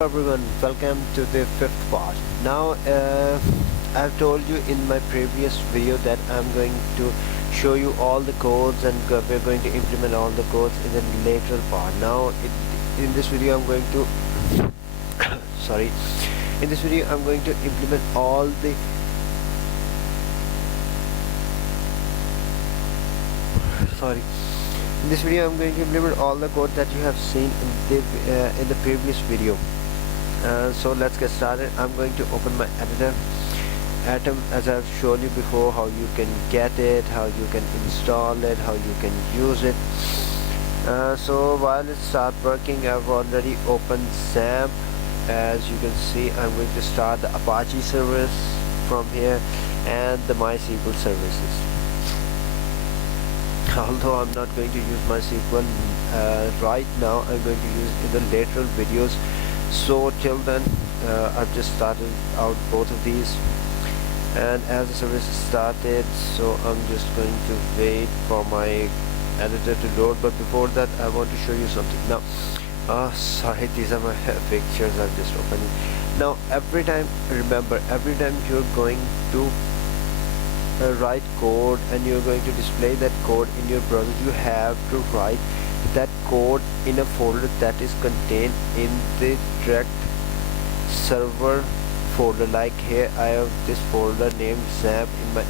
Everyone, welcome to the fifth part. Now I've told you in my previous video that I'm going to show you all the codes and we're going to implement all the codes in the lateral part. Now in this video I'm going to sorry, in this video I'm going to implement all the sorry in this video I'm going to implement all the code that you have seen in the previous video. So let's get started. I'm going to open my editor Atom, as I've shown you before how you can get it, how you can install it, how you can use it. So while it starts working, I've already opened XAMPP. As you can see, I'm going to start the Apache service from here and the MySQL services. Although I'm not going to use MySQL right now, I'm going to use in the lateral videos. So till then I've just started out both of these, and as the service is started, so I'm just going to wait for my editor to load. But before that I want to show you something. Now sorry, these are my pictures I've just opened. Now every time, remember, every time you're going to write code and you're going to display that code in your browser, you have to write that code in a folder that is contained in the direct server folder. Like here I have this folder named XAMPP in my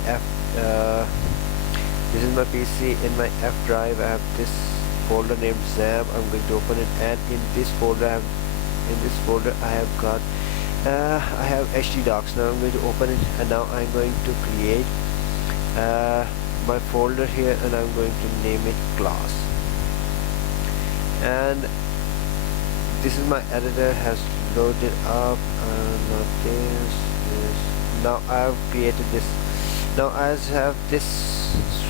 this is my PC. In my F drive I have this folder named XAMPP. I'm going to open it, and in this folder I have got I have htdocs. Now I'm going to open it, and now I'm going to create my folder here, and I'm going to name it class. And this is my editor has loaded up. Not this. Now I have created this. Now I have this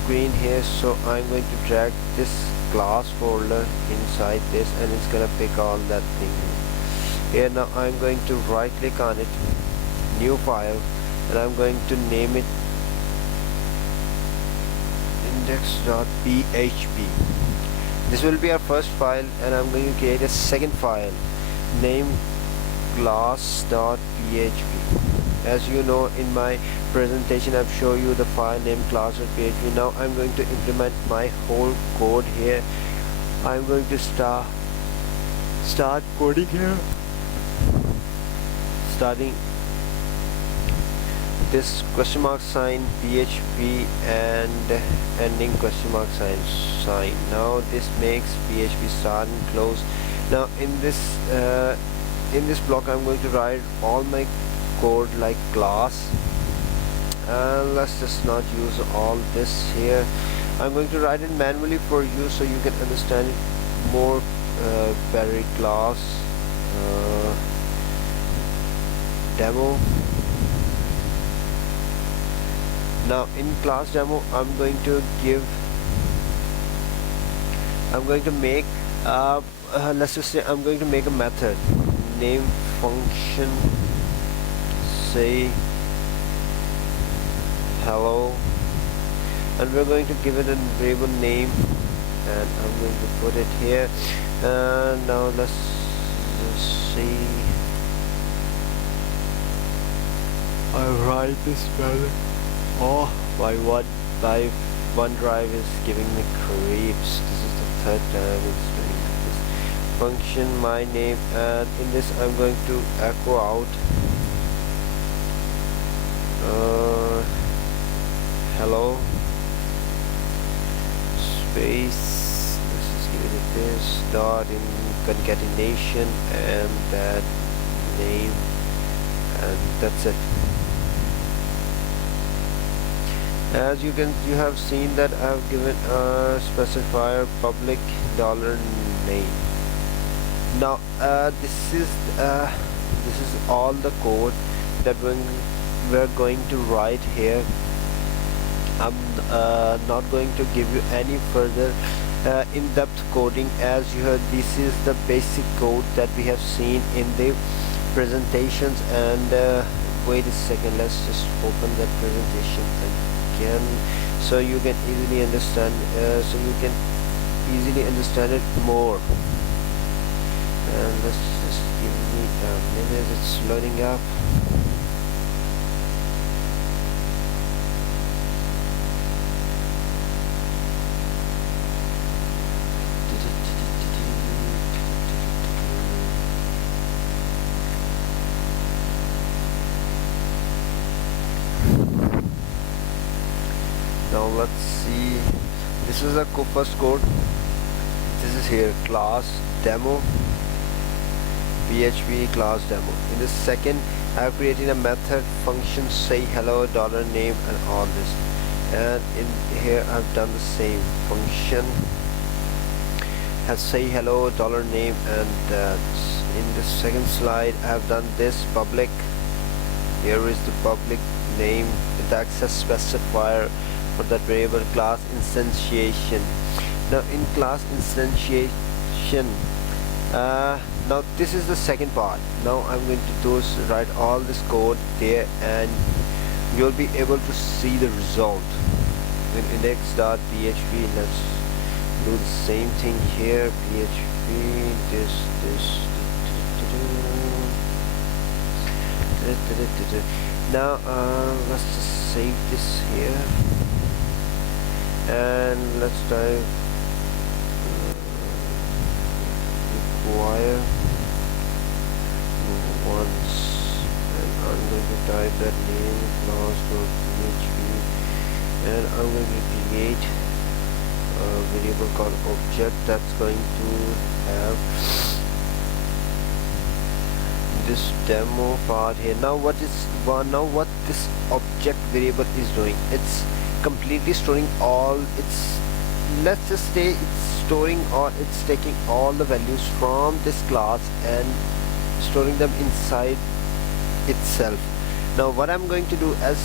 screen here, so I'm going to drag this class folder inside this, and it's gonna pick all that thing here. Now I'm going to right click on it, new file, and I'm going to name it index.php. This will be our first file, and I'm going to create a second file named class.php. As you know, in my presentation I've shown you the file named class.php. Now I'm going to implement my whole code here. I'm going to start coding here, starting this question mark sign PHP and ending question mark sign. Now this makes PHP start and close. Now in this block I'm going to write all my code like class. Let's just not use all this here. I'm going to write it manually for you so you can understand it more better. Class demo. Now in class demo I'm going to make let's just say I'm going to make a method, name function, say hello, and we're going to give it a variable name, and I'm going to put it here. Now let's see, I write this better. Oh, my OneDrive is giving me creeps. This is the third time it's doing this. Function my name, and in this I'm going to echo out hello space, let's just give it this dot in concatenation and that name, and that's it. As you have seen that I've given a specifier public $name. Now this is all the code that we're going to write here. I'm not going to give you any further in-depth coding. As you heard, this is the basic code that we have seen in the presentations. And wait a second, let's just open that presentation again so you can easily understand it more. And let's just give me minute, it's loading up. Now let's see, this is a first code. This is here, class demo, PHP class demo. In the second, I have created a method function say hello dollar name and all this, and in here I've done the same function has say hello dollar name, and in the second slide I have done this public. Here is the public name with the access specifier for that variable class instantiation. Now in class instantiation, now this is the second part. Now I'm going to write all this code there, and you'll be able to see the result in index.php. Let's do the same thing here. PHP this now let's just save this here, and let's type require once, and I'm going to type that name class.php, and I'm going to create a variable called object that's going to have this demo part here. Now what this object variable is doing, it's completely storing all its, let's just say it's storing, or it's taking all the values from this class and storing them inside itself. Now what I'm going to do is,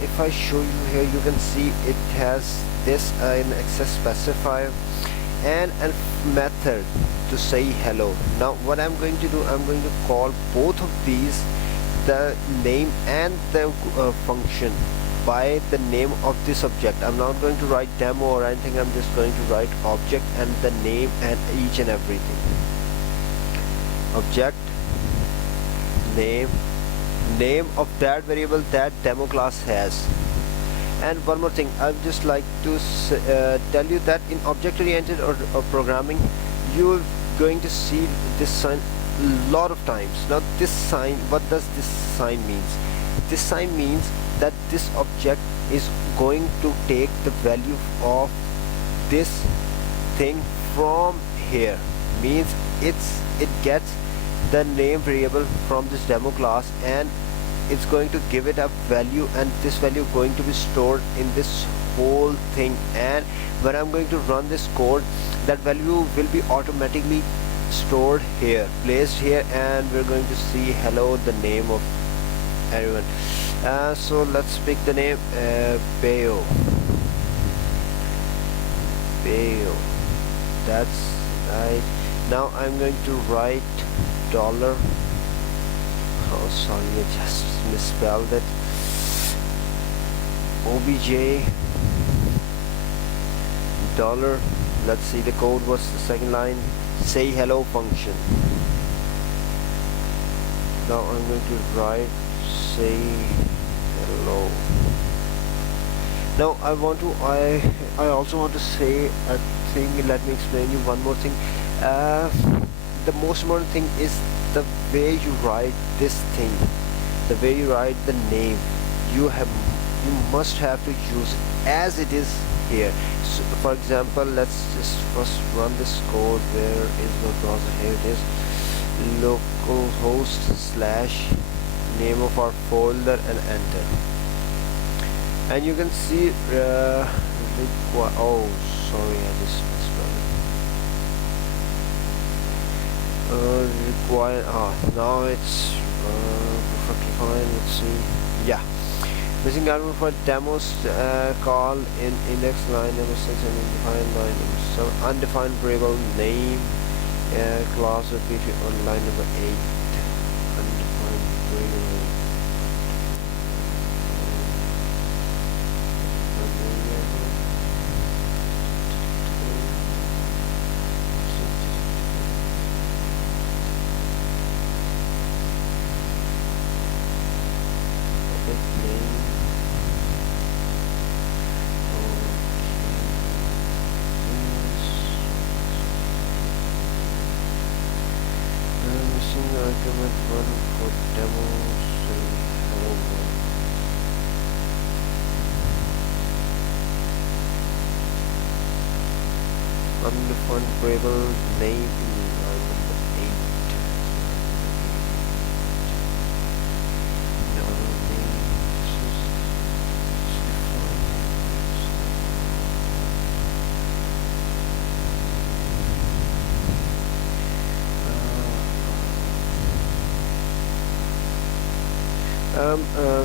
if I show you here, you can see it has this an access specifier and a method to say hello. Now what I'm going to do, I'm going to call both of these, the name and the function, by the name of this object. I'm not going to write demo or anything, I'm just going to write object and the name and each and everything. Object, name of that variable that demo class has. And one more thing, I'd just like to tell you that in object-oriented or programming, you're going to see this sign a lot of times. Now this sign, what does this sign means? This sign means that this object is going to take the value of this thing from here. Means it gets the name variable from this demo class, and it's going to give it a value, and this value going to be stored in this whole thing. And when I'm going to run this code, that value will be automatically stored here, placed here, and we're going to see hello, the name of everyone. So let's pick the name Bayo. That's right. Now I'm going to write dollar, oh sorry, I just misspelled it, obj dollar, let's see the code, what's the second line, say hello function. Now I'm going to write say hello. Now I also want to say a thing. Let me explain you one more thing. The most important thing is the way you write this thing, the way you write the name. You must have to use it as it is here. So for example, let's just first run this code. Where is my browser? Here it is. Localhost / name of our folder, and enter. And you can see oh sorry, I just misspelled it. Require, now it's perfectly fine. Let's see, yeah. Missing argument for demos call in index line number 6 and undefined line number 7, undefined variable name class of PHP on line number 8, undefined variable. argument one for demo. Say hello world. Undefined variable name in line number 8. The other name is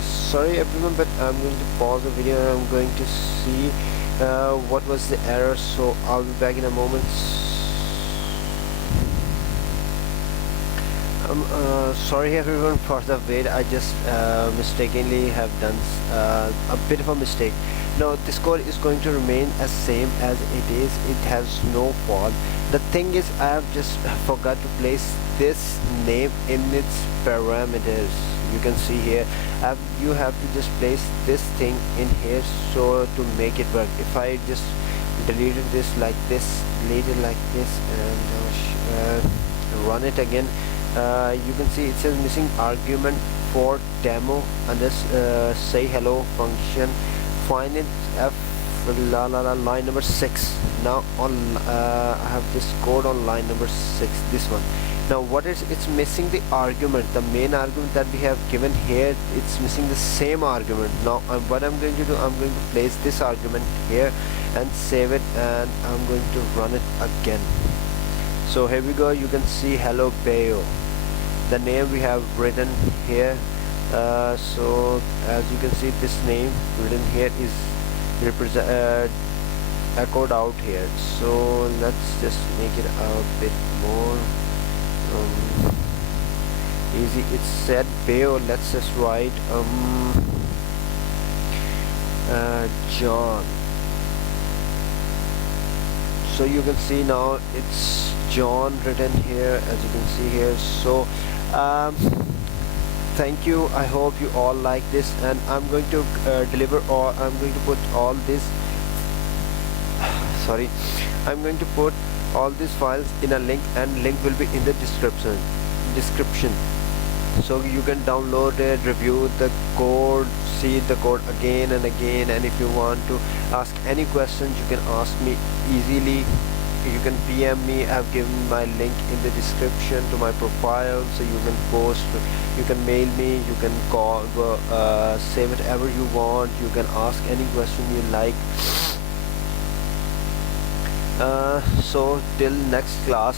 sorry everyone, but I'm going to pause the video and I'm going to see what was the error, so I'll be back in a moment. Sorry everyone for the wait. I just mistakenly have done a bit of a mistake. Now this code is going to remain as same as it is. It has no fault. The thing is, I have just forgot to place this name in its parameters. You can see here you have to just place this thing in here so to make it work. If I just deleted this like this, delete it like this, and run it again, you can see it says missing argument for demo and this say hello function. Find it line number 6. Now on I have this code on line number 6, this one. Now what is it's missing the argument, the main argument that we have given here. It's missing the same argument. Now what I'm going to do, I'm going to place this argument here and save it, and I'm going to run it again. So here we go. You can see hello Bayo, the name we have written here. So as you can see, this name written here is echoed out here. So let's just make it a bit more easy. It said Bayo. Let's just write John. So you can see now it's John written here, as you can see here. So thank you. I hope you all like this, and I'm going to deliver, or I'm going to put all this sorry, I'm going to put all these files in a link, and link will be in the description, so you can download it, review the code, see the code again and again. And if you want to ask any questions, you can ask me easily. You can PM me. I have given my link in the description to my profile, so you can post, you can mail me, you can call, say whatever you want. You can ask any question you like. So till next class,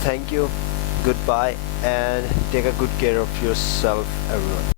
thank you, goodbye, and take a good care of yourself everyone.